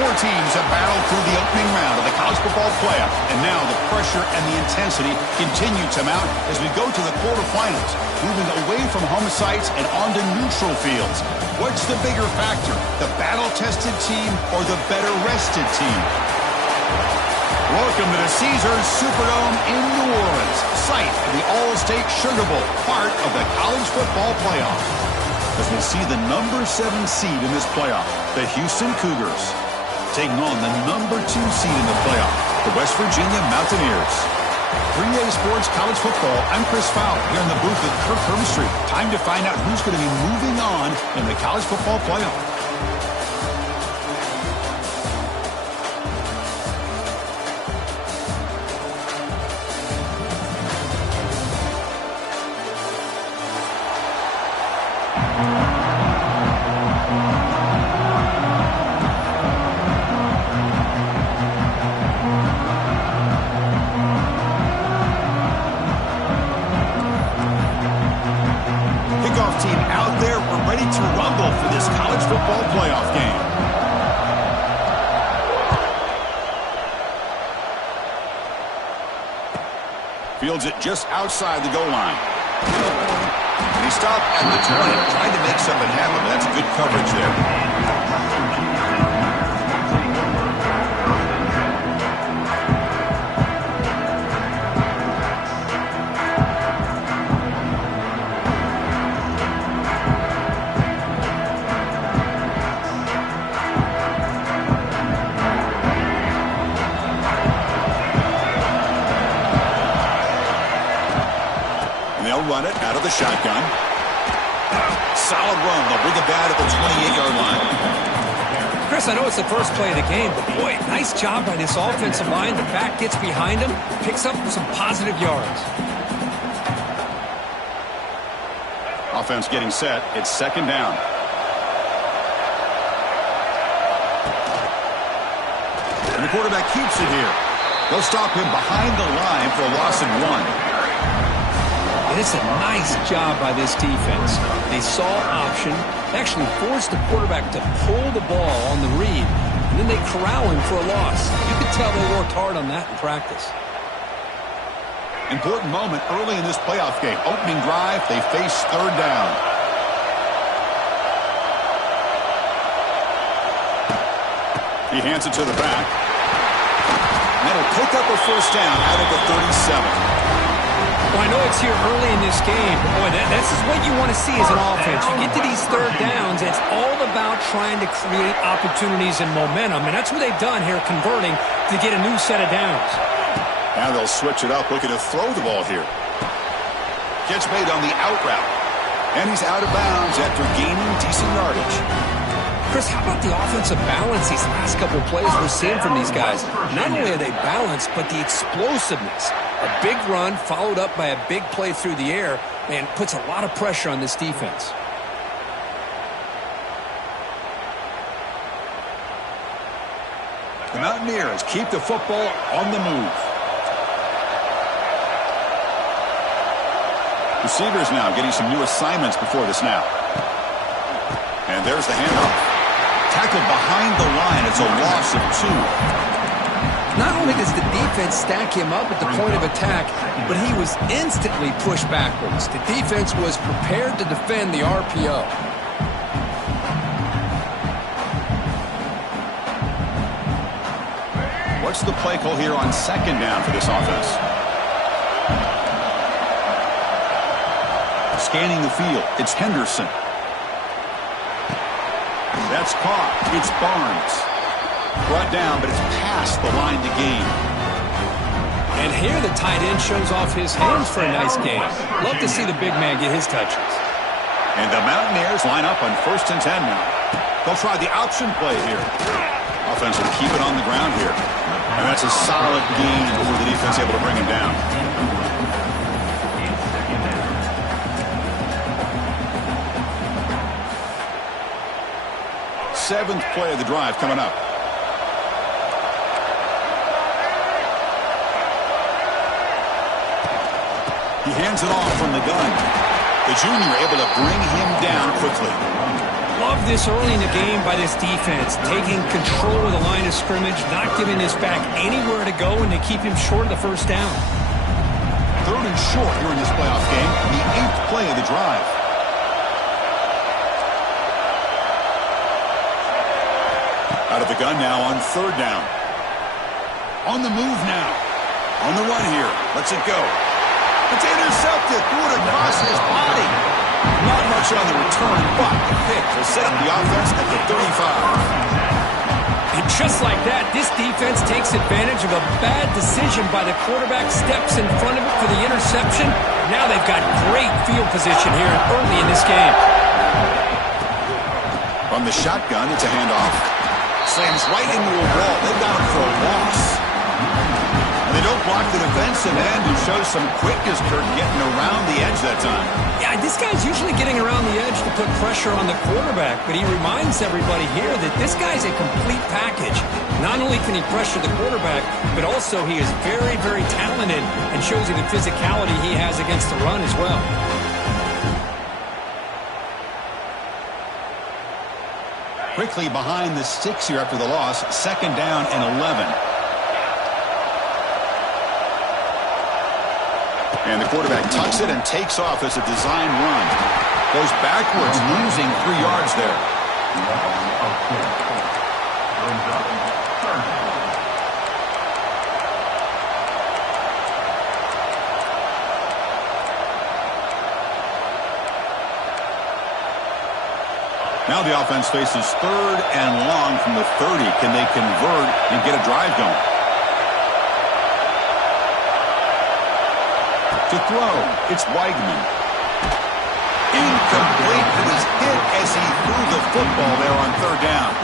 Four teams have battled through the opening round of the college football playoff, and now the pressure and the intensity continue to mount as we go to the quarterfinals, moving away from home sites and onto neutral fields. What's the bigger factor, the battle-tested team or the better-rested team? Welcome to the Caesars Superdome in New Orleans, site of the All-State Sugar Bowl, part of the college football playoff. As we'll see the number 7 seed in this playoff, the Houston Cougars, taking on the number 2 seed in the playoff, the West Virginia Mountaineers. 3A Sports College Football, I'm Chris Fowler here in the booth with Kirk Hermstreet. Time to find out who's going to be moving on in the college football playoff. Team out there, we're ready to rumble for this college football playoff game. Fields it just outside the goal line. And he stopped at the 20, trying to make something happen. That's good coverage there. They'll run it out of the shotgun. Solid run. They'll bring it back at the 28-yard line. Chris, I know it's the first play of the game, but boy, nice job by this offensive line. The back gets behind him, picks up some positive yards. Offense getting set. It's second down. And the quarterback keeps it here. They'll stop him behind the line for a loss of 1. And it's a nice job by this defense. They saw option, actually forced the quarterback to pull the ball on the read, and then they corral him for a loss. You could tell they worked hard on that in practice. Important moment early in this playoff game. Opening drive, they face third down. He hands it to the back. And that'll pick up a first down out of the 37. Well, I know it's here early in this game, but boy, this is what you want to see as an offense. You get to these third downs, it's all about trying to create opportunities and momentum, and that's what they've done here, converting to get a new set of downs. Now they'll switch it up, looking to throw the ball here. Catch made on the out route, and he's out of bounds after gaining decent yardage. Chris, how about the offensive balance these last couple of plays we're seeing from these guys? Not only are they balanced, but the explosiveness. A big run followed up by a big play through the air, man, puts a lot of pressure on this defense. The Mountaineers keep the football on the move. Receivers now getting some new assignments before the snap. And there's the handoff. Tackled behind the line. It's a loss of 2. Not only does the defense stack him up at the point of attack, but he was instantly pushed backwards. The defense was prepared to defend the RPO. What's the play call here on second down for this offense? Scanning the field, it's Henderson. That's caught. It's Barnes. Brought down, but it's past the line to gain. And here the tight end shows off his hands for a nice gain. Love to see the big man get his touches. And the Mountaineers line up on 1st and 10 now. They'll try the option play here. Offense will keep it on the ground here. And that's a solid gain before the defense able to bring him down. Seventh play of the drive coming up. He hands it off from the gun. The junior able to bring him down quickly. Love this early in the game by this defense, taking control of the line of scrimmage, not giving this back anywhere to go, and to keep him short of the first down. 3rd and short here in this playoff game, the 8th play of the drive. Out of the gun now on 3rd down. On the move now. On the run here. Lets it go. It's intercepted. Threw it across his body. Not much on the return, but the pick will set up the offense at the 35. And just like that, this defense takes advantage of a bad decision by the quarterback, steps in front of it for the interception. Now they've got great field position here early in this game. From the shotgun, it's a handoff. Slams right into a wall. They've got him for a loss. And they don't block the defensive end, who shows some quickness, Kirk, getting around the edge that time. Yeah, this guy's usually getting around the edge to put pressure on the quarterback, but he reminds everybody here that this guy's a complete package. Not only can he pressure the quarterback, but also he is very, very talented and shows you the physicality he has against the run as well. Quickly behind the 6 here after the loss. 2nd down and 11. And the quarterback tucks it and takes off as a design run. Goes backwards, losing 3 yards there. Now the offense faces 3rd and long from the 30. Can they convert and get a drive going? To throw, it's Weigman. Incomplete. It was hit as he threw the football there on 3rd down.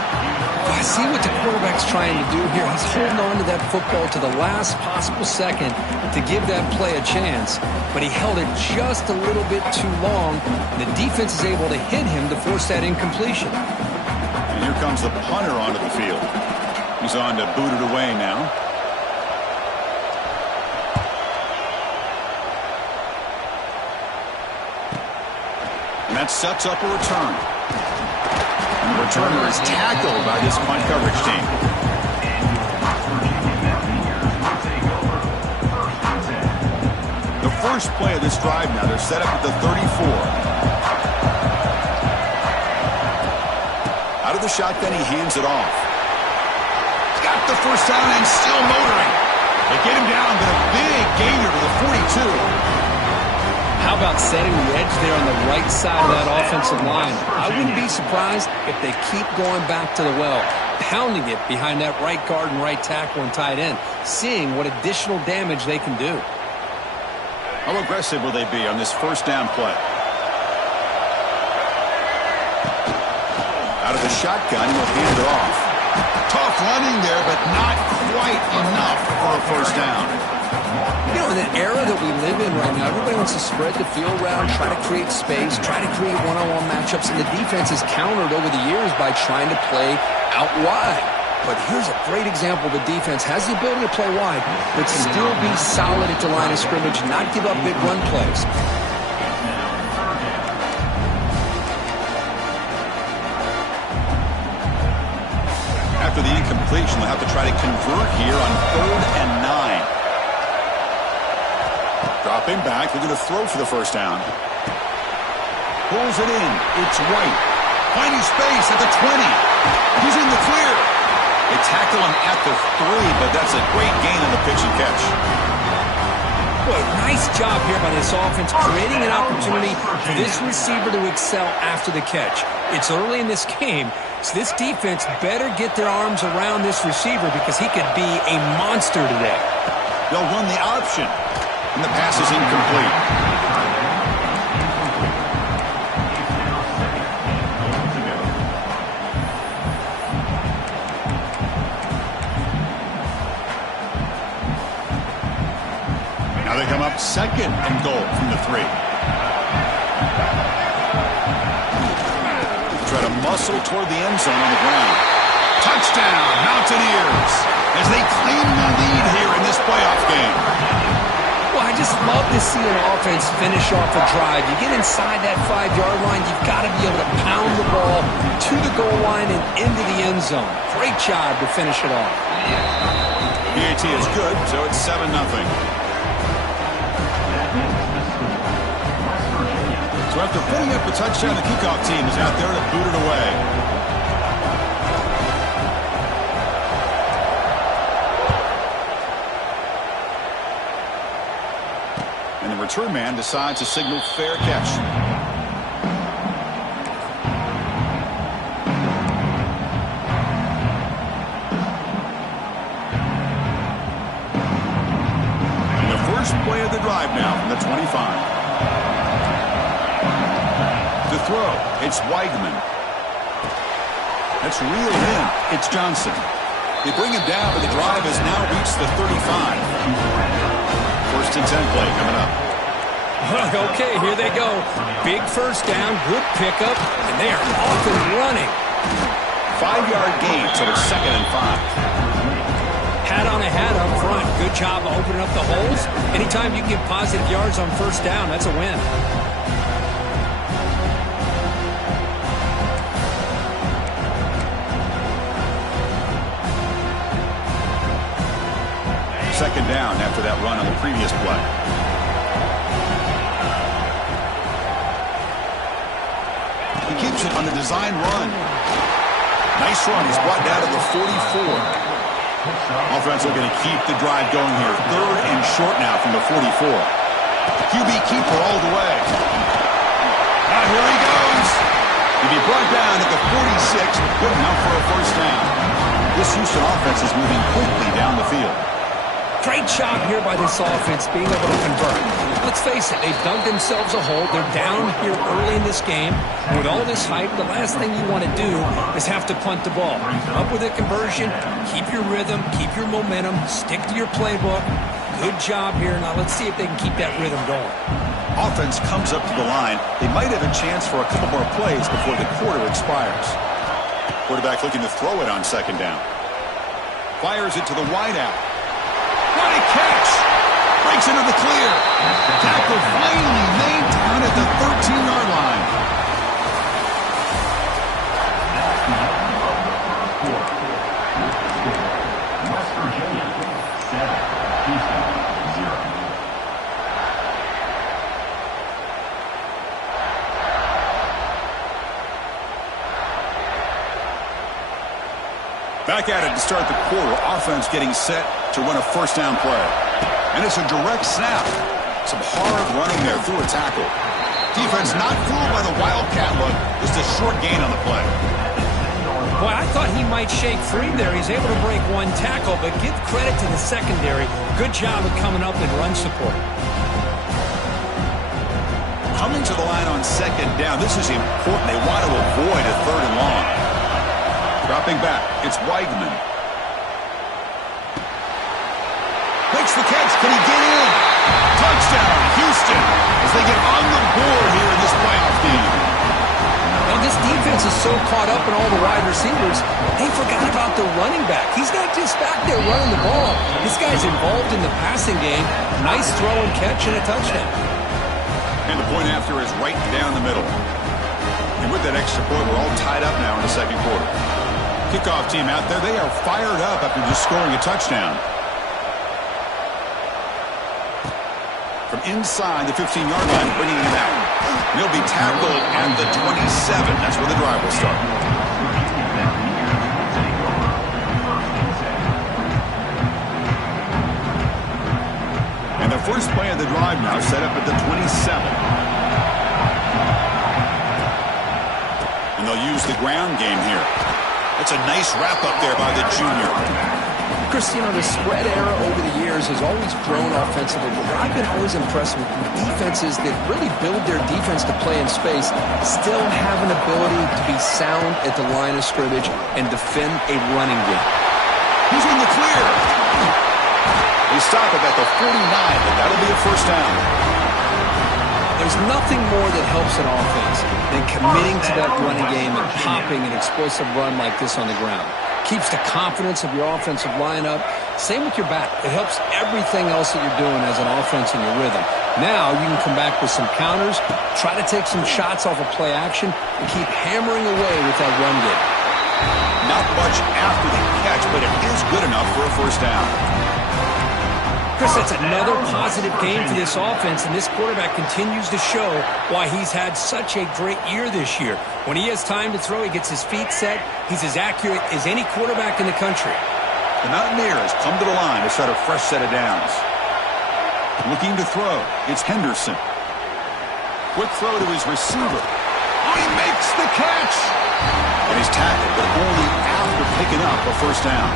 I see what the quarterback's trying to do here. He's holding on to that football to the last possible second to give that play a chance, but he held it just a little bit too long. The defense is able to hit him to force that incompletion. And here comes the punter onto the field. He's on to boot it away now. And that sets up a return. And the returner is tackled by this punt coverage team. The first play of this drive now, they're set up at the 34. Out of the shotgun, he hands it off. Got the first down and still motoring. They get him down, but a big gainer to the 42. How about setting the edge there on the right side of that offensive line? I wouldn't be surprised if they keep going back to the well, pounding it behind that right guard and right tackle and tight end, seeing what additional damage they can do. How aggressive will they be on this first down play? Out of the shotgun, he'll hand it off. Tough running there, but not quite enough for a first down. You know, in the era that we live in right now, everybody wants to spread the field around, try to create space, try to create one-on-one matchups, and the defense has countered over the years by trying to play out wide. But here's a great example. The defense has the ability to play wide, but still be solid at the line of scrimmage, not give up big run plays. After the incompletion, they'll have to try to convert here on 3rd and 9. Dropping back, they're going to throw for the first down. Pulls it in. It's White. Finding space at the 20. He's in the clear. They tackle him at the 3, but that's a great gain on the pitch and catch. Boy, nice job here by this offense, creating an opportunity for this receiver to excel after the catch. It's early in this game, so this defense better get their arms around this receiver because he could be a monster today. They'll run the option, and the pass is incomplete. Now they come up second and goal from the 3. Try to muscle toward the end zone on the ground. Touchdown, Mountaineers, as they claim the lead here in this playoff game. Well, I just love to see an offense finish off a drive. You get inside that 5-yard line, you've got to be able to pound the ball to the goal line and into the end zone. Great job to finish it off. PAT is good, so it's 7-0. So after putting up the touchdown, the kickoff team is out there to boot it away. And the return man decides to signal fair catch. And the first play of the drive now from the 25. To throw, it's Weidman. That's reeled in. It's Johnson. They bring him down, but the drive has now reached the 35. First and 10 play coming up. Okay, here they go. Big first down, good pickup, and they are off and running. 5-yard gain, so it's 2nd and 5. Hat on a hat up front. Good job of opening up the holes. Anytime you can get positive yards on first down, that's a win. Second down after that run on the previous play. He keeps it on the design run. Nice run. He's brought down to the 44. Offense looking to keep the drive going here. 3rd and short now from the 44. QB keeper all the way. Now here he goes. He'll be brought down at the 46. Good enough for a first down. This Houston offense is moving quickly down the field. Great job here by this offense being able to convert. Let's face it, they've dug themselves a hole. They're down here early in this game. With all this hype, the last thing you want to do is have to punt the ball. Up with a conversion, keep your rhythm, keep your momentum, stick to your playbook. Good job here. Now let's see if they can keep that rhythm going. Offense comes up to the line. They might have a chance for a couple more plays before the quarter expires. Quarterback looking to throw it on second down. Fires it to the wideout. What a catch! Breaks into the clear. Tackle finally made down at the 13-yard line. West Virginia, 7, Houston, 0. Back at it to start the quarter. Offense getting set to run a first down play. And it's a direct snap. Some hard running there through a tackle. Defense not fooled by the Wildcat look. Just a short gain on the play. Boy, I thought he might shake free there. He's able to break one tackle, but give credit to the secondary. Good job of coming up and run support. Coming to the line on second down. This is important. They want to avoid a 3rd and long. Dropping back, it's Weidman. Makes the catch. Can he get in? Touchdown, Houston, as they get on the board here in this playoff game. Now, this defense is so caught up in all the wide receivers, they forgot about the running back. He's not just back there running the ball. This guy's involved in the passing game. Nice throw and catch and a touchdown. And the point after is right down the middle. And with that extra point, we're all tied up now in the second quarter. Kickoff team out there, they are fired up after just scoring a touchdown. From inside the 15-yard line, bringing him out. And he'll be tackled at the 27. That's where the drive will start. And the first play of the And they'll use the ground game here. That's a nice wrap-up there by the junior. Chris, you know, the spread era over the years has always grown offensively, but what I've been always impressed with defenses that really build their defense to play in space still have an ability to be sound at the line of scrimmage and defend a running game. He's in the clear. They stop it at the 49, but that'll be a first down. There's nothing more that helps an offense than committing to that running game and popping an explosive run like this on the ground. Keeps the confidence of your offensive lineup. Same with your back. It helps everything else that you're doing as an offense in your rhythm. Now you can come back with some counters, try to take some shots off of play action, and keep hammering away with that run game. Not much after the catch, but it is good enough for a first down. Chris, that's another positive game for this offense, and this quarterback continues to show why he's had such a great year this year. When he has time to throw, he gets his feet set. He's as accurate as any quarterback in the country. The Mountaineers come to the line to start a fresh set of downs. Looking to throw, it's Henderson. Quick throw to his receiver. Oh, he makes the catch! And he's tackled, but only after picking up a first down.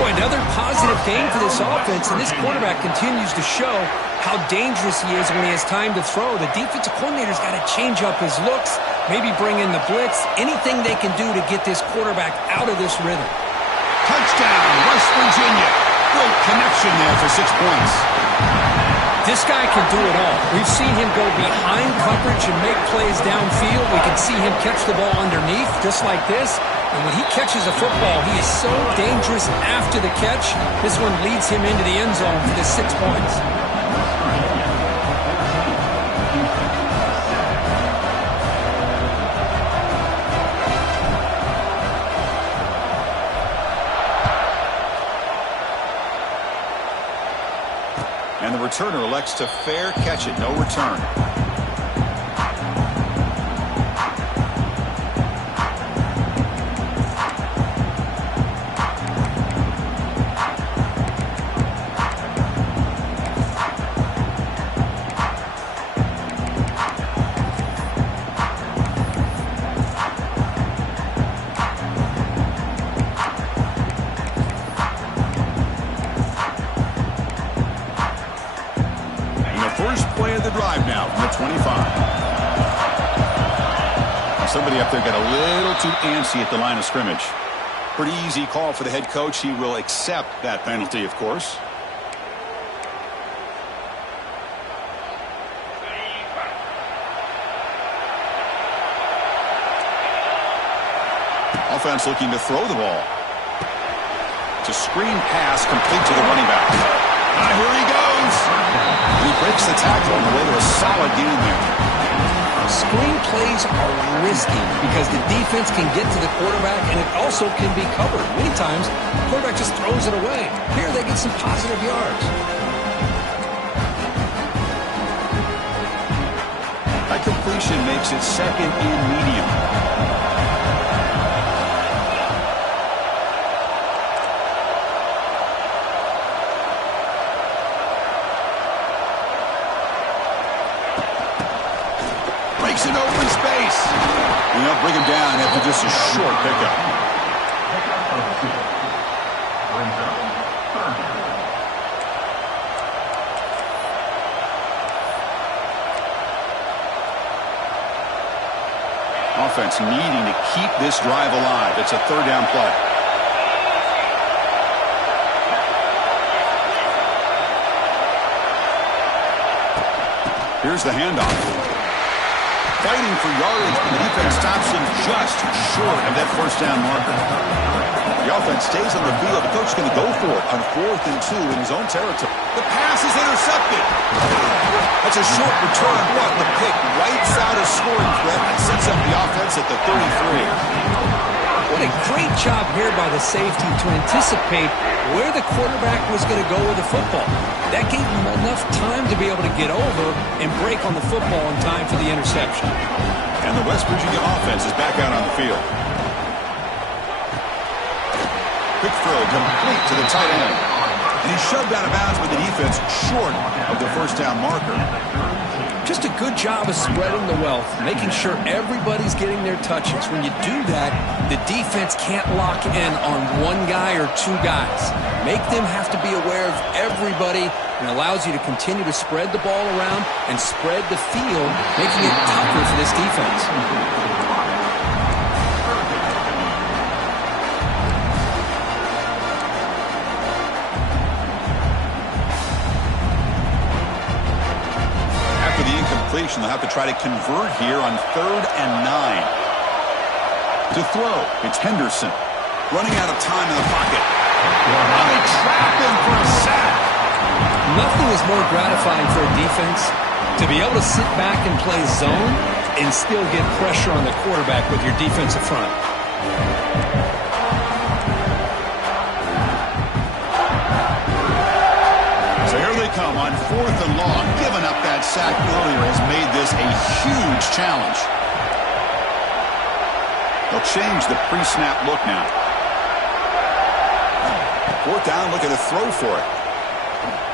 Boy, another positive game for this offense, and this quarterback continues to show how dangerous he is when he has time to throw. The defensive coordinator's got to change up his looks, maybe bring in the blitz, anything they can do to get this quarterback out of this rhythm. Touchdown, West Virginia. Great connection there for 6 points. This guy can do it all. We've seen him go behind coverage and make plays downfield. We can see him catch the ball underneath, just like this. And when he catches a football, he is so dangerous after the catch. This one leads him into the end zone for the 6 points. And the returner elects to fair catch it, no return. First play of the drive now from the 25. Somebody up there got a little too antsy at the line of scrimmage. Pretty easy call for the head coach. He will accept that penalty, of course. Offense looking to throw the ball. It's a screen pass complete to the running back. Here he goes. And he breaks the tackle on the way to a solid gain there. Screen plays are risky because the defense can get to the quarterback and it also can be covered. Many times, the quarterback just throws it away. Here they get some positive yards. That completion makes it second and medium. Breaks an open space. And they'll bring him down after just a short pickup. Offense needing to keep this drive alive. It's a third down play. Here's the handoff. Fighting for yardage, but the defense stops him just short of that first down marker. The offense stays on the field. The coach is going to go for it on 4th and 2 in his own territory. The pass is intercepted. That's a short return, but the pick right side of scoring threat and sets up the offense at the 33. What a great job here by the safety to anticipate where the quarterback was going to go with the football. That gave him enough time to be able to get over and break on the football in time for the interception. And the West Virginia offense is back out on the field. Quick throw complete to the tight end. And he's shoved out of bounds with the defense short of the first down marker. Just a good job of spreading the wealth, making sure everybody's getting their touches. When you do that, the defense can't lock in on one guy or two guys. Make them have to be aware of everybody, and allows you to continue to spread the ball around and spread the field, making it tougher for this defense. They'll have to try to convert here on 3rd and 9. To throw, it's Henderson. Running out of time in the pocket. And they trap him for a sack. Nothing is more gratifying for a defense to be able to sit back and play zone and still get pressure on the quarterback with your defensive front. So here they come on 4th and long. Giving up that sack earlier has made this a huge challenge. They'll change the pre-snap look now. 4th down, looking to throw for it.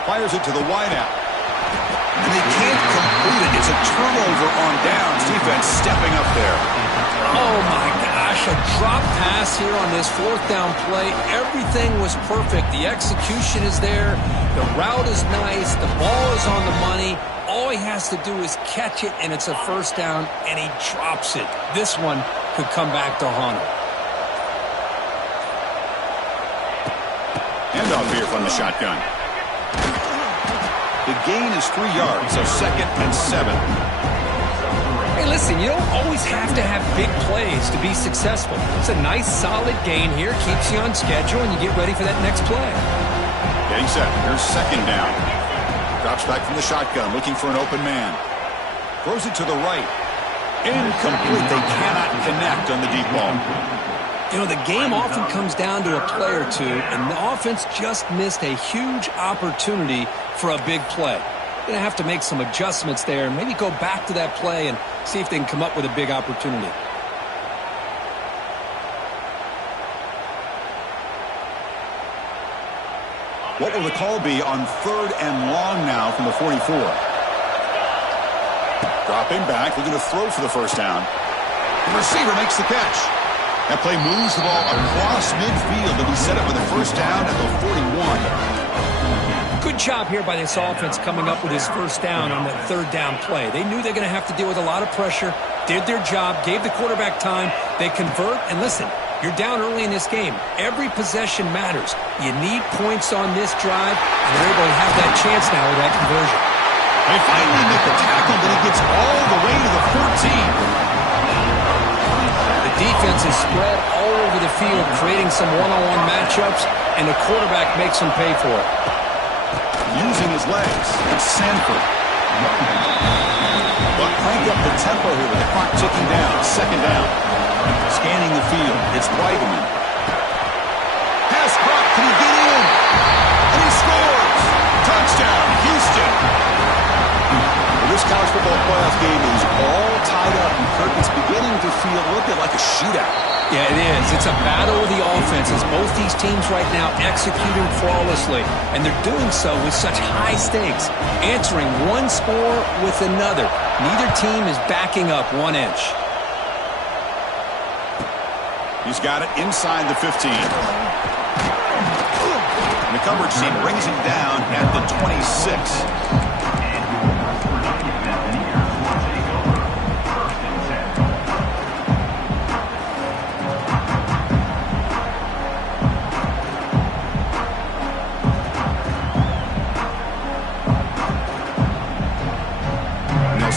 Fires it to the wideout. And they can't complete it. It's a turnover on downs. Defense stepping up there. Oh, my gosh. A drop pass here on this 4th down play. Everything was perfect. The execution is there. The route is nice. The ball is on the money. All he has to do is catch it, and it's a 1st down, and he drops it. This one could come back to haunt him. Handoff here from the shotgun. The gain is 3 yards, so 2nd and 7. Hey, listen, you don't always have to have big plays to be successful. It's a nice, solid gain here. Keeps you on schedule, and you get ready for that next play. Getting set. Here's 2nd down. Drops back from the shotgun, looking for an open man. Throws it to the right. Incomplete. They cannot connect on the deep ball. You know, the game often comes down to a play or two, and the offense just missed a huge opportunity for a big play. Going to have to make some adjustments there and maybe go back to that play and see if they can come up with a big opportunity. What will the call be on 3rd and long now from the 44? Dropping back, looking to throw for the 1st down. The receiver makes the catch. That play moves the ball across midfield. They'll be set up with a 1st down at the 41. Good job here by this offense coming up with his 1st down on that 3rd down play. They knew they're going to have to deal with a lot of pressure, did their job, gave the quarterback time. They convert, and listen, you're down early in this game. Every possession matters. You need points on this drive, and they're able to have that chance now with that conversion. They finally make the tackle, but he gets all the way to the 14. The defense is spread all over the field, creating some one-on-one matchups, and the quarterback makes them pay for it. Using his legs, it's Sanford. But crank up the tempo here with the clock ticking down. 2nd down. Scanning the field, it's Y1Qtr. Pass caught, can he get in? And he scores! Touchdown, Houston! This college football playoff game is all tied up, and Kirk, it's beginning to feel a little bit like a shootout. Yeah, it is. It's a battle of the offenses. Both these teams right now executing flawlessly, and they're doing so with such high stakes, answering one score with another. Neither team is backing up 1 inch. He's got it inside the 15. And the coverage team brings him down at the 26.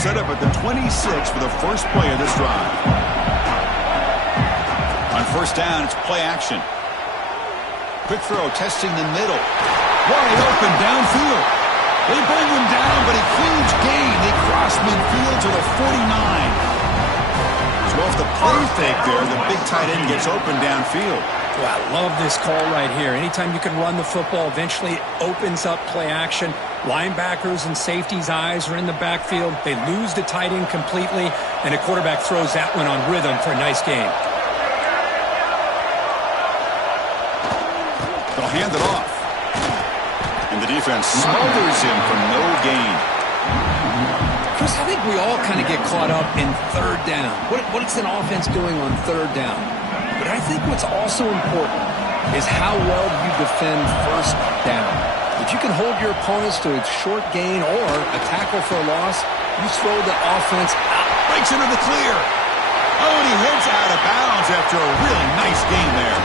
Set up at the 26 for the first play of this drive. On 1st down, it's play action. Quick throw, testing the middle. Wide open downfield. They bring him down, but a huge gain. They cross midfield to the 49. So off the play fake there, the big tight end gets open downfield. Well, I love this call right here. Anytime you can run the football, eventually it opens up play action. Linebackers and safeties' eyes are in the backfield. They lose the tight end completely, and the quarterback throws that one on rhythm for a nice game. They'll hand it off. And the defense smothers him for no gain. Chris, I think we all kind of get caught up in third down. What's an offense doing on third down? But I think what's also important is how well you defend first down. If you can hold your opponents to a short gain or a tackle for a loss, you throw the offense out. Breaks into the clear. Oh, and he heads out of bounds after a really nice gain there.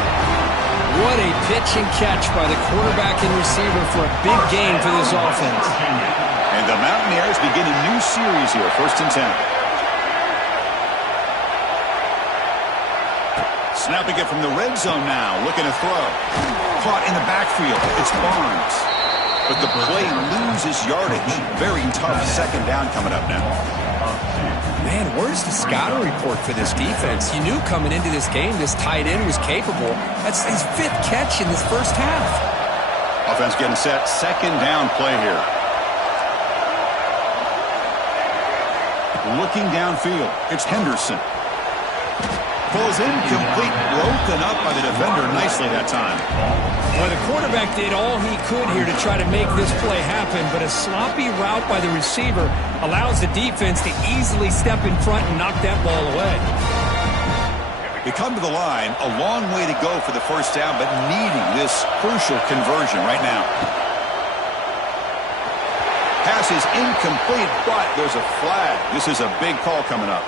What a pitch and catch by the quarterback and receiver for a big gain for this offense. And the Mountaineers begin a new series here, 1st and 10. Snapping it from the red zone now, looking to throw. Caught in the backfield. It's Barnes. But the play loses yardage. Very tough second down coming up now. Man, where's the scouting report for this defense? You knew coming into this game this tight end was capable. That's his 5th catch in this first half. Offense getting set. Second down play here. Looking downfield. It's Henderson. Falls incomplete. Broken up by the defender nicely that time. Well, the quarterback did all he could here to try to make this play happen, but a sloppy route by the receiver allows the defense to easily step in front and knock that ball away. They come to the line, a long way to go for the first down, but needing this crucial conversion right now. Pass is incomplete, but there's a flag. This is a big call coming up.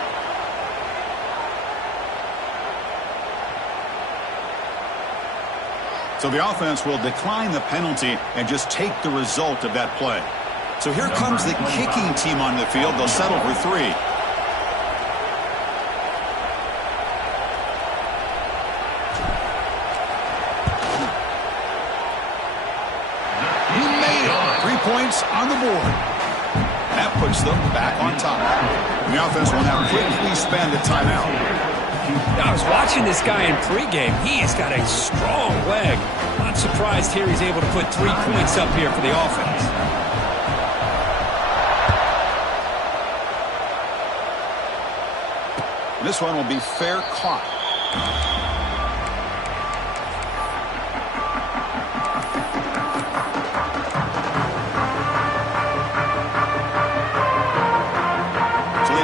So the offense will decline the penalty and just take the result of that play. So here comes the kicking team on the field. They'll settle for 3. He made it. 3 points on the board. That puts them back on top. And the offense will now quickly spend a timeout. I was watching this guy in pregame. He's got a strong leg. Not surprised here he's able to put 3 points up here for the offense. This one will be fair caught.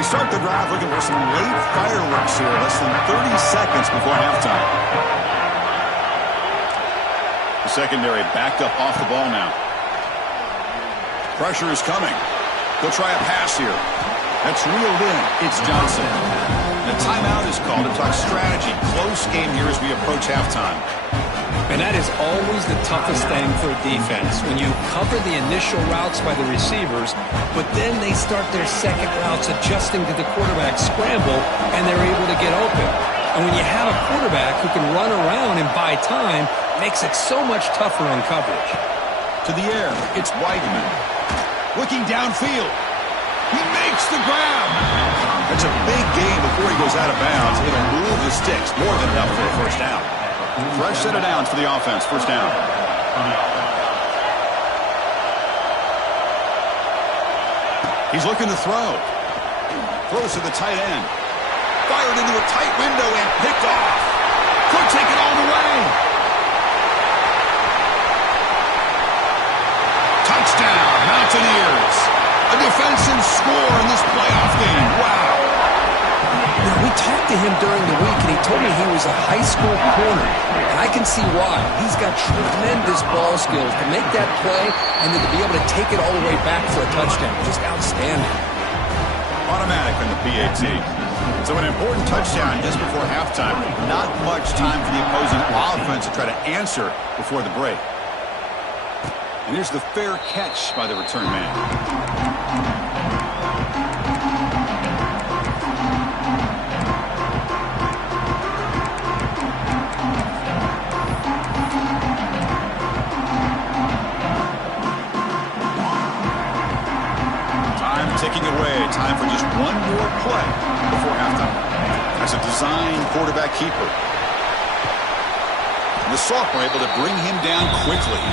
Start the drive looking for some late fireworks here. Less than 30 seconds before halftime. The secondary backed up off the ball now. Pressure is coming. He'll try a pass here. That's reeled in. It's Johnson. The timeout is called to talk strategy. Close game here as we approach halftime. And that is always the toughest thing for a defense, when you cover the initial routes by the receivers, but then they start their second routes adjusting to the quarterback scramble, and they're able to get open. And when you have a quarterback who can run around and buy time, it makes it so much tougher on coverage. To the air, it's Weidman. Looking downfield. He makes the grab. That's a big gain before he goes out of bounds. It'll move the sticks. More than enough for a first down. Fresh set of downs for the offense. First down. He's looking to throw. Throws to the tight end. Fired into a tight window and picked off. Could take it all the way. Touchdown, Mountaineers. A defensive score in this playoff game. Wow. Now, we talked to him during the week, and he told me he was a high school corner. And I can see why. He's got tremendous ball skills to make that play and then to be able to take it all the way back for a touchdown. Just outstanding. Automatic on the PAT. So an important touchdown just before halftime. Not much time for the opposing offense to try to answer before the break. And here's the fair catch by the return man. Ticking away. Time for just one more play before halftime. As a design quarterback keeper. The sophomore able to bring him down quickly.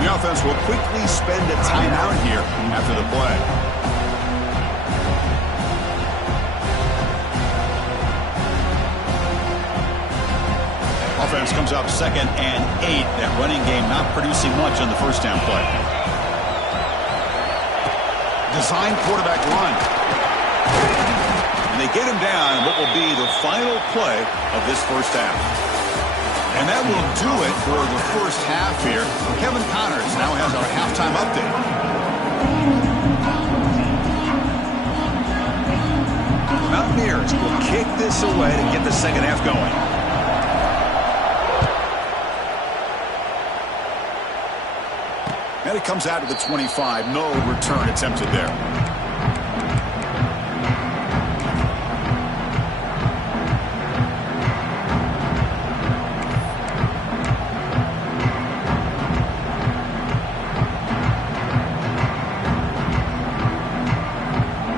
The offense will quickly spend a timeout here after the play. Offense comes up 2nd and 8. That running game not producing much on the first down play. Design quarterback run. And they get him down in what will be the final play of this first half. And that will do it for the first half here. Kevin Connors now has our halftime update. Mountaineers will kick this away to get the second half going. And it comes out to the 25. No return attempted there.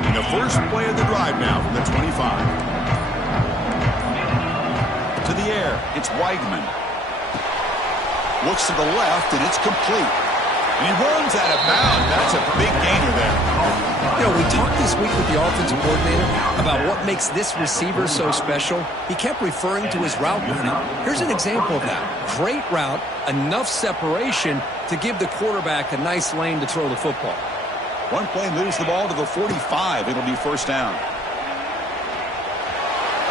And the first play of the drive now from the 25. To the air, it's Weigman. Looks to the left, and it's complete. And he runs out of bounds. That's a big gainer there. You know, we talked this week with the offensive coordinator about what makes this receiver so special. He kept referring to his route running. Here's an example of that. Great route, enough separation to give the quarterback a nice lane to throw the football. One play moves the ball to the 45. It'll be first down.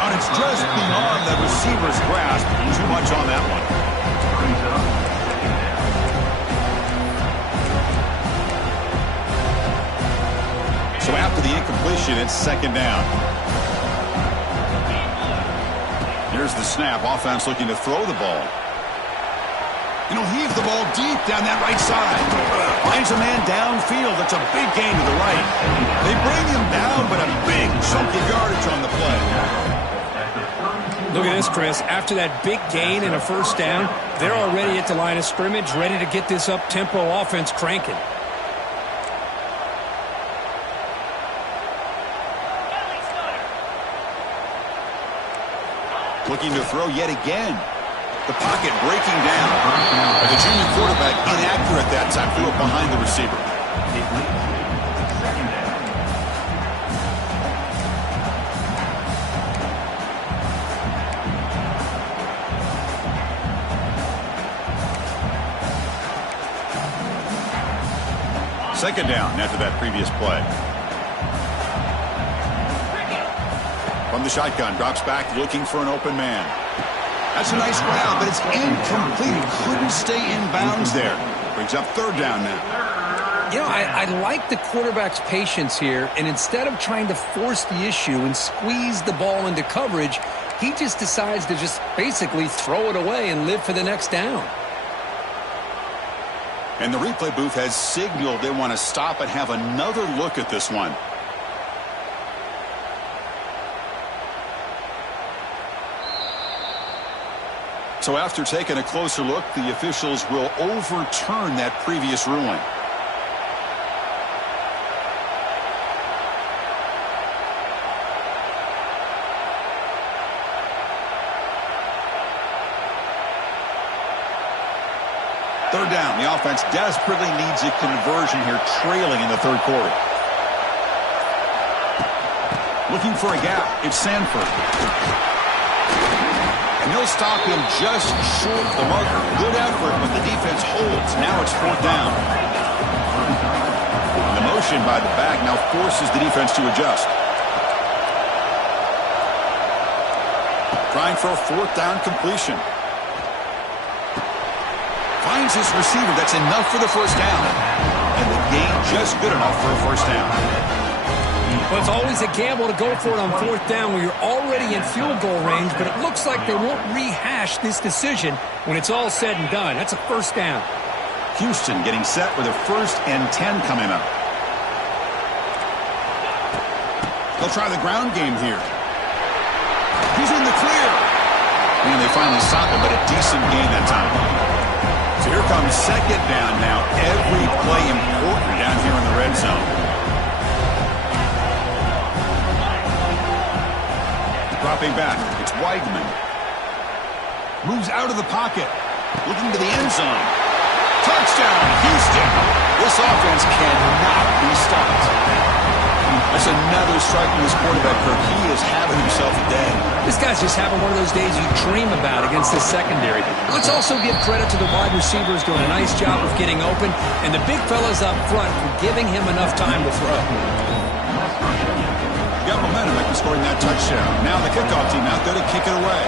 And it's just beyond the receiver's grasp. Too much on that one. So after the incompletion, it's second down. Here's the snap. Offense looking to throw the ball. And he'll heave the ball deep down that right side. Finds a man downfield. That's a big gain to the right. They bring him down, but a big chunk of yardage on the play. Look at this, Chris. After that big gain and a first down, they're already at the line of scrimmage, ready to get this up-tempo offense cranking. Looking to throw yet again. The pocket breaking down. The junior quarterback inaccurate that time. Threw it behind the receiver. Second down after that previous play. From the shotgun, drops back, looking for an open man. That's a nice grab, but it's incomplete. Couldn't stay in bounds there. Brings up third down now. You know, I like the quarterback's patience here, and instead of trying to force the issue and squeeze the ball into coverage, he just decides to just basically throw it away and live for the next down. And the replay booth has signaled they want to stop and have another look at this one. So after taking a closer look, the officials will overturn that previous ruling. Third down. The offense desperately needs a conversion here, trailing in the third quarter. Looking for a gap. It's Sanford. And he'll stop him just short of the marker. Good effort, but the defense holds. Now it's fourth down. And the motion by the back now forces the defense to adjust. Trying for a fourth down completion. Finds his receiver. That's enough for the first down. And the gain just good enough for a first down. Well, it's always a gamble to go for it on fourth down when you're already in field goal range, but it looks like they won't rehash this decision when it's all said and done. That's a first down. Houston getting set with a 1st and 10 coming up. They'll try the ground game here. He's in the clear. And they finally stop him, but a decent gain that time. So here comes second down now. Every play important down here in the red zone. Dropping back, it's Weigman. Moves out of the pocket. Looking to the end zone. Touchdown, Houston. This offense cannot be stopped. That's another strike from his quarterback, Kirk. He is having himself a day. This guy's just having one of those days you dream about against the secondary. Let's also give credit to the wide receivers doing a nice job of getting open, and the big fellas up front for giving him enough time to throw. Got momentum after scoring that touchdown. Now the kickoff team out there to kick it away.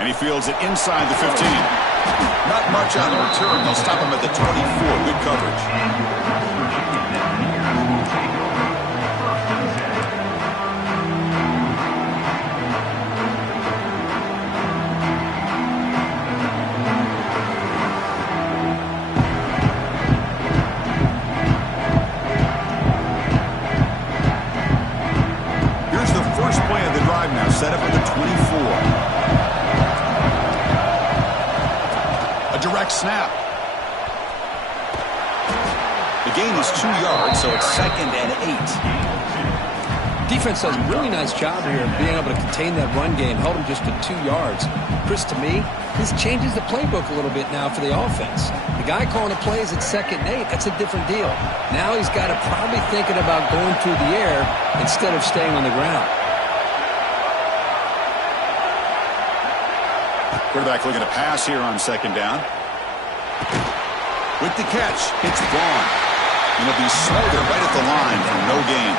And he fields it inside the 15. Not much on the return. They'll stop him at the 24. Good coverage. Here's the first play of the drive now. Set up at the 24. Direct snap. The gain is 2 yards, so it's 2nd and 8. Defense does a really nice job here of being able to contain that run game, held him just to 2 yards. Chris, to me, this changes the playbook a little bit now for the offense. The guy calling the plays at 2nd and 8, that's a different deal. Now he's got to probably thinking about going through the air instead of staying on the ground. Quarterback looking to pass here on 2nd down. With the catch, it's Vaughn. And he'll be smothered right at the line for no gain.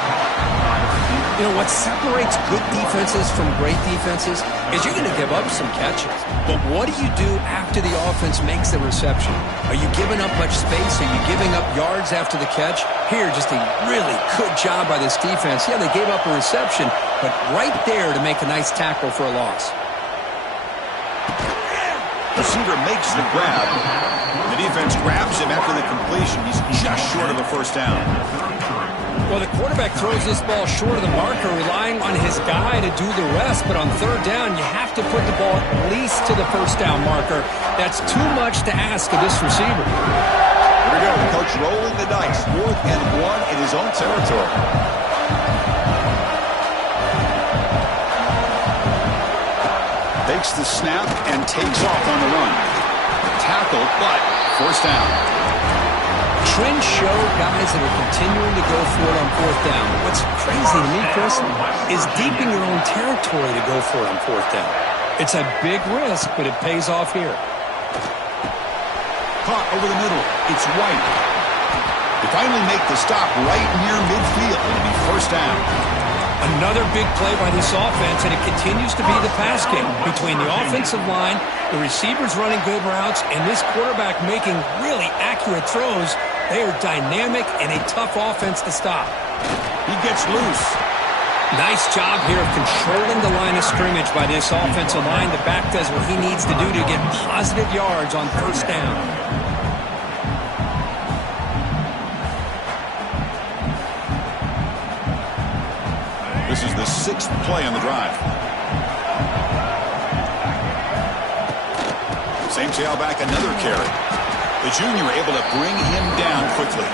You know, what separates good defenses from great defenses is you're going to give up some catches. But what do you do after the offense makes the reception? Are you giving up much space? Are you giving up yards after the catch? Here, just a really good job by this defense. Yeah, they gave up a reception, but right there to make a nice tackle for a loss. Receiver makes the grab. The defense grabs him after the completion. He's just short of a first down. Well, the quarterback throws this ball short of the marker, relying on his guy to do the rest. But on 3rd down, you have to put the ball at least to the first down marker. That's too much to ask of this receiver. Here we go. The coach rolling the dice. 4th and 1 in his own territory. Takes the snap and takes off on the run. Tackle, but first down. Trends show guys that are continuing to go for it on 4th down. What's crazy to me, Chris, is deep in your own territory to go for it on 4th down. It's a big risk, but it pays off here. Caught over the middle. It's White. They finally make the stop right near midfield. It'll be first down. Another big play by this offense, and it continues to be the pass game between the offensive line, the receivers running good routes, and this quarterback making really accurate throws. They are dynamic and a tough offense to stop. He gets loose. Nice job here of controlling the line of scrimmage by this offensive line. The back does what he needs to do to get positive yards on first down. This is the 6th play on the drive. Same tailback, another carry. The junior able to bring him down quickly.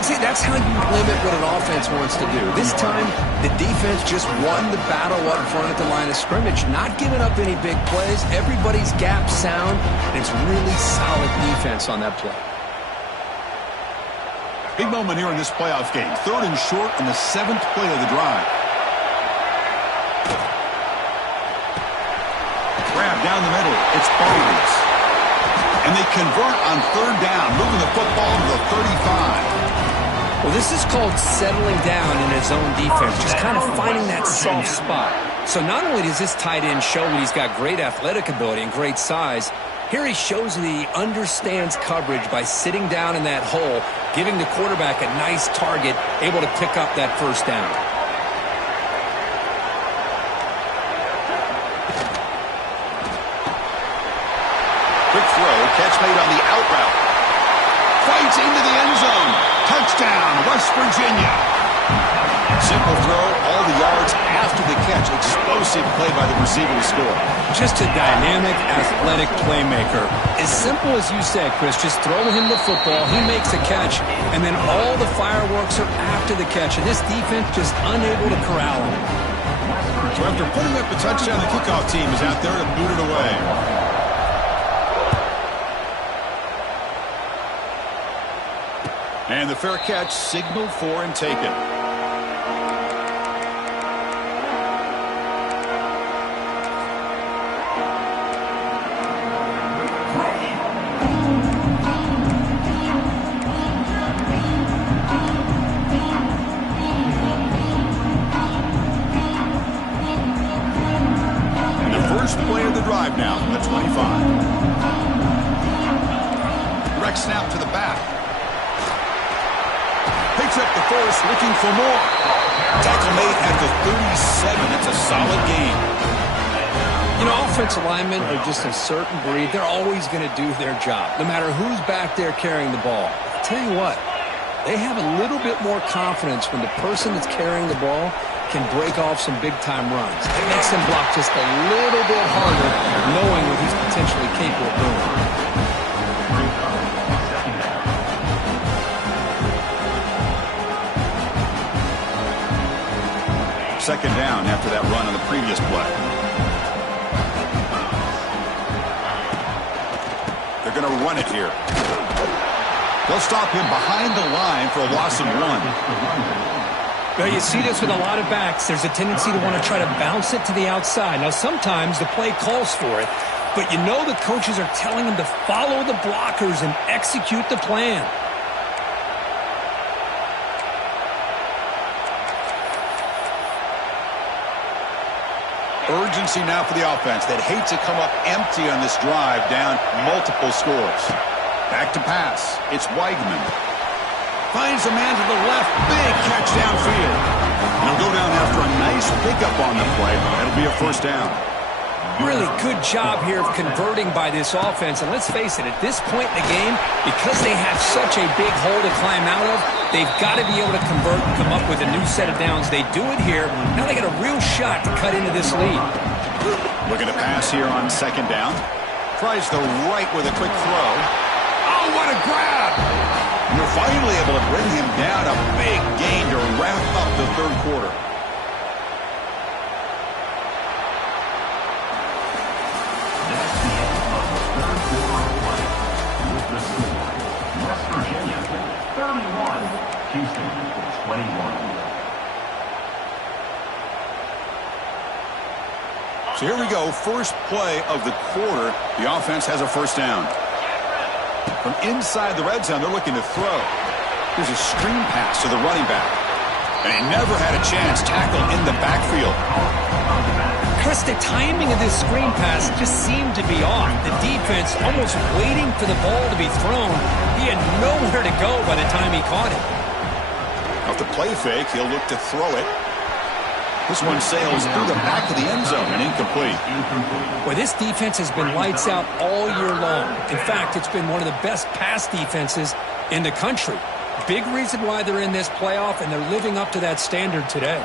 See, that's how you limit what an offense wants to do. This time, the defense just won the battle up front at the line of scrimmage, not giving up any big plays. Everybody's gap sound, and it's really solid defense on that play. Big moment here in this playoff game. 3rd and short on the 7th play of the drive. Grab down the middle. It's Barnes. And they convert on 3rd down, moving the football to the 35. Well, this is called settling down in his own defense, just kind of finding that soft spot. So not only does this tight end show that he's got great athletic ability and great size, here he shows that he understands coverage by sitting down in that hole, giving the quarterback a nice target, able to pick up that first down. Quick throw, catch made on the out route. Fights into the end zone. Touchdown, West Virginia. Simple throw, all the yards after the catch. Explosive play by the receiver to score. Just a dynamic, athletic playmaker. As simple as you said, Chris, just throw him the football, he makes a catch, and then all the fireworks are after the catch, and this defense just unable to corral him. So after putting up a touchdown, the kickoff team is out there to boot it away. And the fair catch signaled for and taken. Play of the drive now from the 25. Direct snap to the back. Picks up the first, looking for more. Tackle made at the 37. It's a solid game. You know, offensive linemen are just a certain breed. They're always going to do their job, no matter who's back there carrying the ball. I'll tell you what, they have a little bit more confidence when the person that's carrying the ball can break off some big-time runs. It makes them block just a little bit harder, knowing what he's potentially capable of doing. Second down after that run on the previous play. They're going to run it here. They'll stop him behind the line for a loss of 1. Well, you see this with a lot of backs. There's a tendency to want to try to bounce it to the outside. Now, sometimes the play calls for it, but you know the coaches are telling him to follow the blockers and execute the plan. Urgency now for the offense. They'd hate to come up empty on this drive, down multiple scores. Back to pass. It's Weigman. Finds a man to the left. Big catch downfield. And he'll go down after a nice pickup on the play. That'll be a first down. Really good job here of converting by this offense. And let's face it, at this point in the game, because they have such a big hole to climb out of, they've got to be able to convert and come up with a new set of downs. They do it here. Now they got a real shot to cut into this lead. Looking to pass here on second down. Tries the right with a quick throw. Oh, what a grab! You're finally able to bring him down. A big gain to wrap up the third quarter. That's the end of the third quarter of play. With the score, West Virginia 31, Houston 21. So here we go. First play of the quarter. The offense has a first down. From inside the red zone, they're looking to throw. Here's a screen pass to the running back. And he never had a chance. Tackle in the backfield. Chris, the timing of this screen pass just seemed to be off. The defense almost waiting for the ball to be thrown. He had nowhere to go by the time he caught it. Off the play fake, he'll look to throw it. This one sails through the back of the end zone and incomplete. Well, this defense has been lights out all year long. In fact, it's been one of the best pass defenses in the country. Big reason why they're in this playoff, and they're living up to that standard today.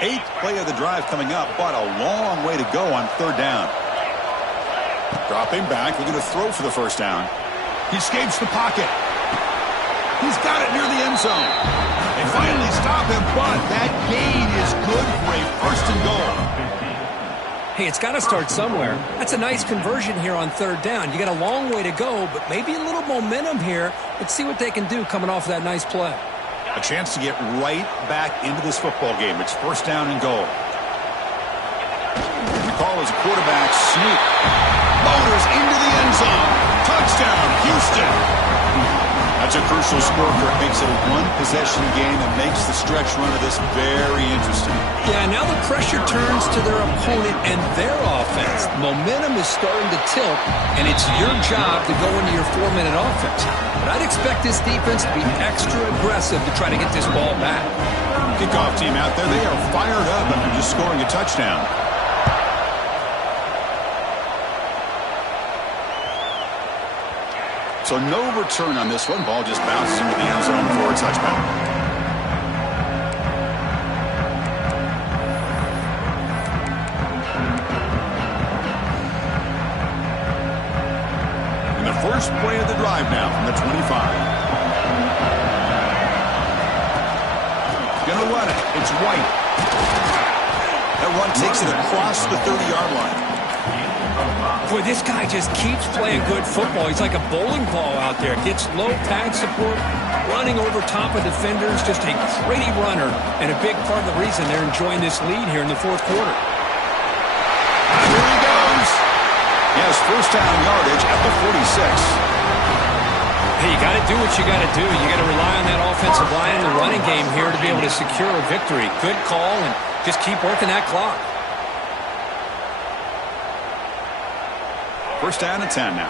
Eighth play of the drive coming up, but a long way to go on third down. Dropping back, looking to throw for the first down. He escapes the pocket. He's got it near the end zone. They finally stop him, but that gain is good for a first and goal. Hey, it's got to start somewhere. That's a nice conversion here on third down. You got a long way to go, but maybe a little momentum here. Let's see what they can do coming off that nice play. A chance to get right back into this football game. It's first down and goal. The call is a quarterback sneak. Motors into the end zone. Touchdown, Houston. That's a crucial score for it. Makes it a one-possession game and makes the stretch run of this very interesting. Yeah, now the pressure turns to their opponent and their offense. Momentum is starting to tilt, and it's your job to go into your 4-minute offense. But I'd expect this defense to be extra aggressive to try to get this ball back. Kickoff team out there, they are fired up after just scoring a touchdown. So no return on this one. Ball just bounces into the end zone for a touchback. And the first play of the drive now from the 25. Gonna run it. It's White. That run takes it across the 30-yard line. Boy, this guy just keeps playing good football. He's like a bowling ball out there. Gets low pad support, running over top of defenders. Just a gritty runner, and a big part of the reason they're enjoying this lead here in the fourth quarter. Here he goes. He has first down yardage at the 46. Hey, you got to do what you got to do. You got to rely on that offensive line in the running game here to be able to secure a victory. Good call, and just keep working that clock. First down and 10 now.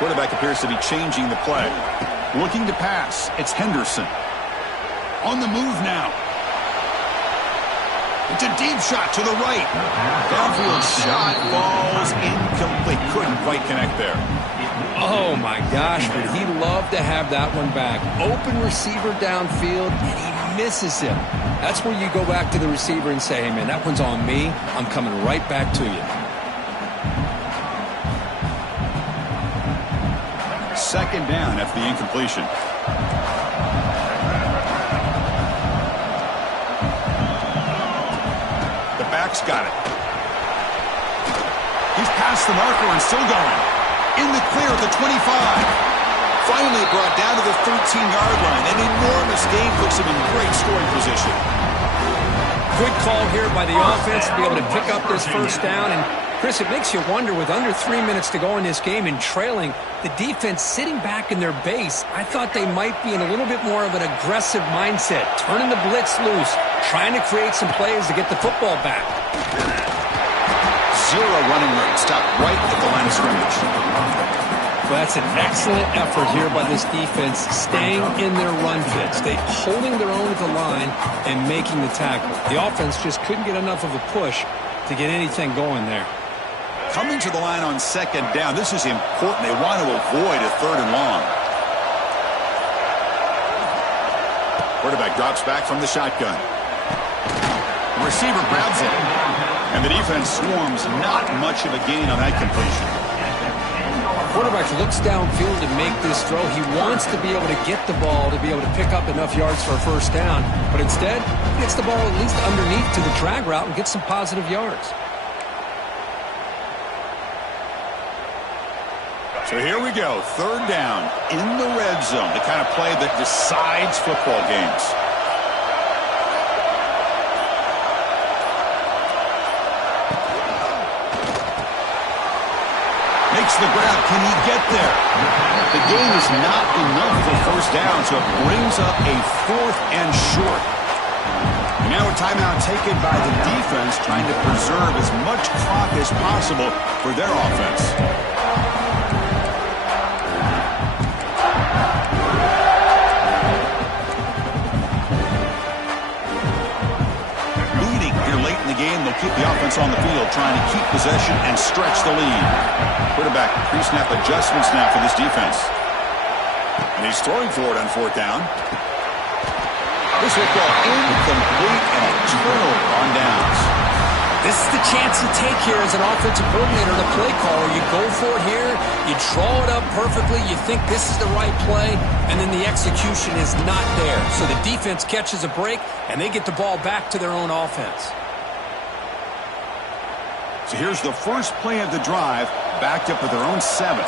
Quarterback appears to be changing the play. Looking to pass. It's Henderson. On the move now. It's a deep shot to the right. Downfield shot falls incomplete. Couldn't quite connect there. Oh, my gosh, would he love to have that one back. Open receiver downfield, and he misses him. That's where you go back to the receiver and say, hey, man, that one's on me. I'm coming right back to you. Second down after the incompletion. The back's got it. He's past the marker and still going. In the clear at the 25. Finally brought down to the 13-yard line. An enormous gain puts him in great scoring position. Good call here by the offense to be able to pick up this first down. And, Chris, it makes you wonder, with under 3 minutes to go in this game and trailing, the defense sitting back in their base, I thought they might be in a little bit more of an aggressive mindset, turning the blitz loose, trying to create some plays to get the football back. Zero running room. Stopped right at the line of scrimmage. Well, that's an excellent effort here by this defense, staying in their run fit, holding their own at the line and making the tackle. The offense just couldn't get enough of a push to get anything going there. Coming to the line on second down, this is important. They want to avoid a third and long. Quarterback drops back from the shotgun. The receiver grabs it. And the defense swarms. Not much of a gain on that completion. Quarterback looks downfield to make this throw. He wants to be able to get the ball to be able to pick up enough yards for a first down. But instead, he gets the ball at least underneath to the drag route and gets some positive yards. So here we go. Third down in the red zone. The kind of play that decides football games. Makes the grab. Can he get there? The gain is not enough for first down, so it brings up a fourth and short. And now a timeout taken by the defense, trying to preserve as much clock as possible for their offense. Leading here late in the game, they'll keep the offense on the field, trying to keep possession and stretch the lead. Quarterback pre-snap adjustments now for this defense. And he's throwing for it on fourth down. This football incomplete and a turnover on downs. This is the chance you take here as an offensive coordinator and a play caller. You go for it here, you draw it up perfectly, you think this is the right play, and then the execution is not there. So the defense catches a break, and they get the ball back to their own offense. So here's the first play of the drive, backed up with their own 7.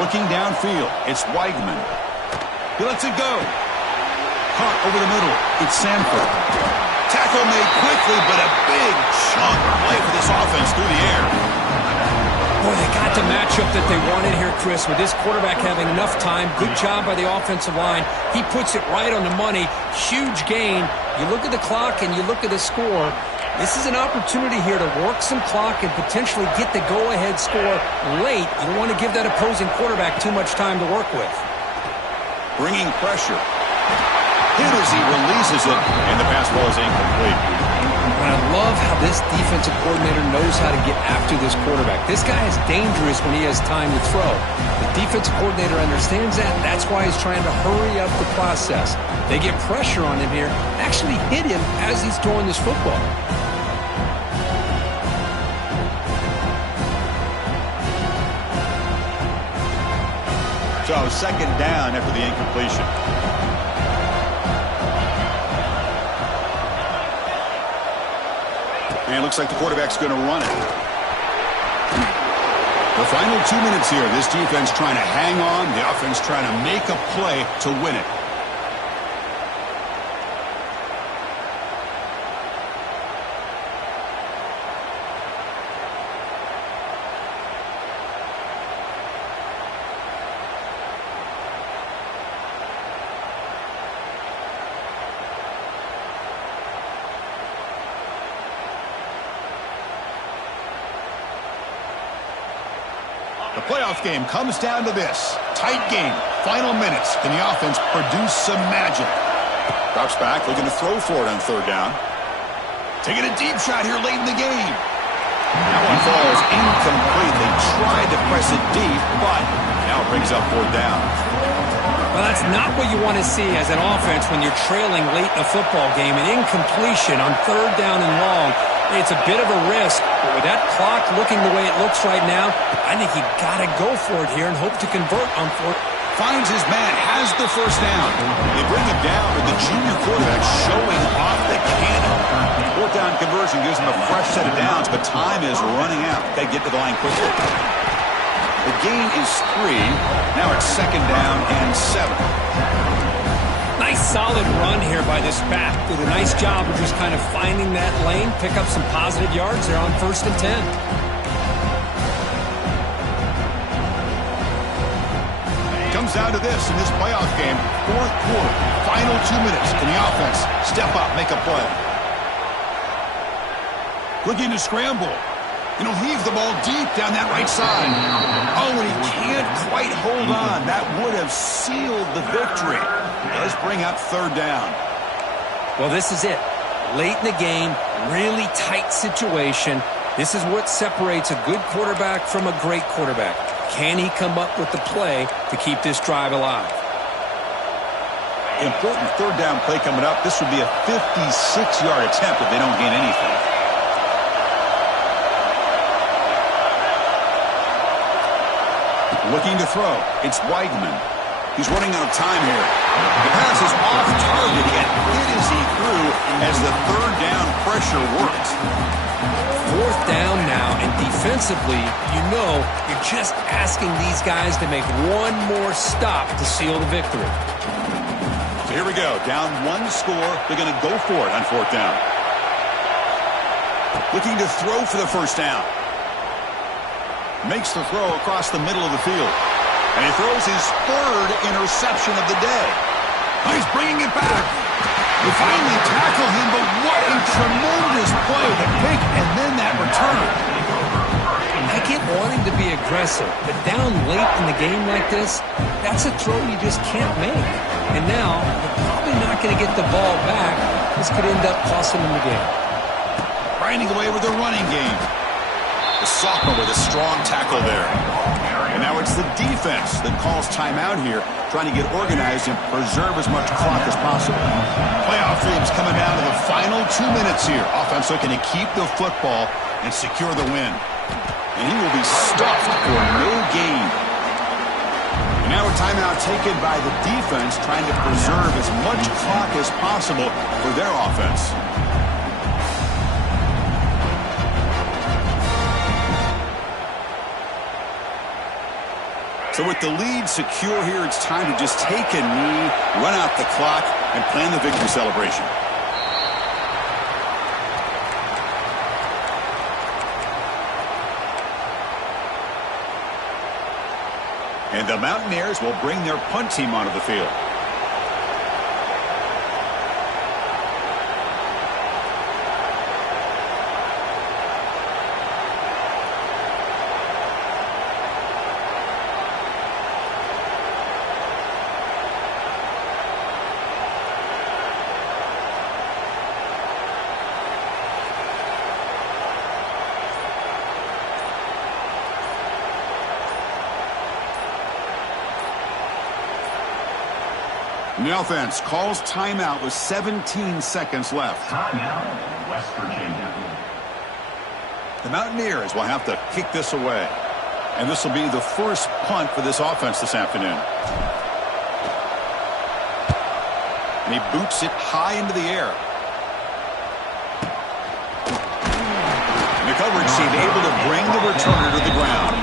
Looking downfield, it's Weigman. He lets it go. Caught over the middle, it's Sanford. Tackle made quickly, but a big chunk play for this offense through the air. Boy, they got the matchup that they wanted here, Chris, with this quarterback having enough time. Good job by the offensive line. He puts it right on the money. Huge gain. You look at the clock and you look at the score. This is an opportunity here to work some clock and potentially get the go-ahead score late. You don't want to give that opposing quarterback too much time to work with. Bringing pressure. Hit as he releases it, and the pass ball is incomplete. And I love how this defensive coordinator knows how to get after this quarterback. This guy is dangerous when he has time to throw. The defensive coordinator understands that. That's why he's trying to hurry up the process. They get pressure on him here, actually hit him as he's throwing this football. So second down after the incompletion. And it looks like the quarterback's going to run it. The final 2 minutes here. This defense trying to hang on. The offense trying to make a play to win it. The playoff game comes down to this. Tight game. Final minutes. Can the offense produce some magic? Drops back, looking to throw for it on third down. Taking a deep shot here late in the game. That one falls incomplete. They tried to press it deep, but now it brings up fourth down. Well, that's not what you want to see as an offense when you're trailing late in a football game. An incompletion on third down and long. It's a bit of a risk, but with that clock looking the way it looks right now, I think you got to go for it here and hope to convert on fourth. Finds his man, has the first down. They bring him down with the junior quarterback showing off the cannon. Fourth down conversion gives him a fresh set of downs, but time is running out. They get to the line quickly. The gain is 3. Now it's second down and 7. Nice solid run here by this back. Did a nice job of just kind of finding that lane, pick up some positive yards there on 1st and 10. Comes down to this in this playoff game. Fourth quarter, final 2 minutes. Can the offense step up, make a play? Looking to scramble. Heave the ball deep down that right side. Oh, and he can't quite hold on. That would have sealed the victory. Let's bring up third down. Well, this is it. Late in the game, really tight situation. This is what separates a good quarterback from a great quarterback. Can he come up with the play to keep this drive alive? Important third down play coming up. This would be a 56-yard attempt if they don't gain anything. Looking to throw. It's Weidman. He's running out of time here. The pass is off target. He got hit as he threw as the third down pressure worked. Fourth down now, and defensively, you're just asking these guys to make one more stop to seal the victory. So here we go. Down 1 score. They're going to go for it on fourth down. Looking to throw for the first down. Makes the throw across the middle of the field. And he throws his 3rd interception of the day. Oh, he's bringing it back. They finally tackle him, but what a tremendous play. The pick and then that return. I get wanting to be aggressive, but down late in the game like this, that's a throw you just can't make. And now, you're probably not going to get the ball back. This could end up costing them the game. Grinding away with the running game. The sophomore with a strong tackle there. And now it's the defense that calls timeout here, trying to get organized and preserve as much clock as possible. Playoff games coming down to the final 2 minutes here. Offense looking to keep the football and secure the win. And he will be stuffed for no gain. And now a timeout taken by the defense, trying to preserve as much clock as possible for their offense. So with the lead secure here, it's time to just take a knee, run out the clock, and plan the victory celebration. And the Mountaineers will bring their punt team onto the field. The offense calls timeout with 17 seconds left. Timeout, West Virginia. The Mountaineers will have to kick this away. And this will be the first punt for this offense this afternoon. And he boots it high into the air. coverage team able to bring the returner to the ground.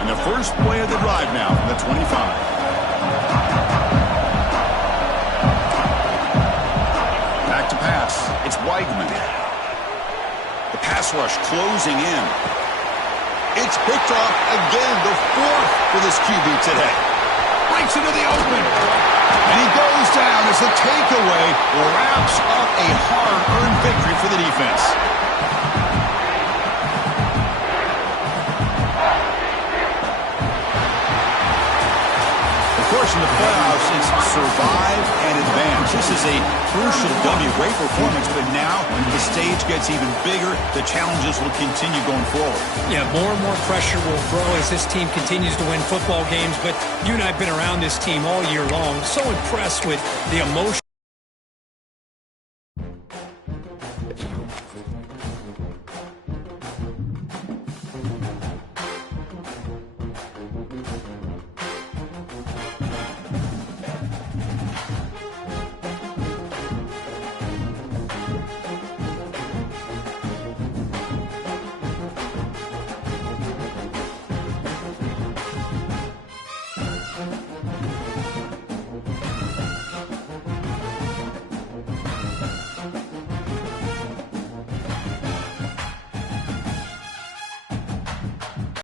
And the first play of the drive now from the 25. Back to pass. It's Weidman. The pass rush closing in. It's picked off again, the fourth for this QB today. Breaks into the open. And he goes down as the takeaway wraps up a hard-earned victory for the defense. Of course, in the playoffs, it's survive and advance. This is a crucial W. Great performance, but now the stage gets even bigger. The challenges will continue going forward. Yeah, more and more pressure will grow as this team continues to win football games. But you and I have been around this team all year long. So impressed with the emotion.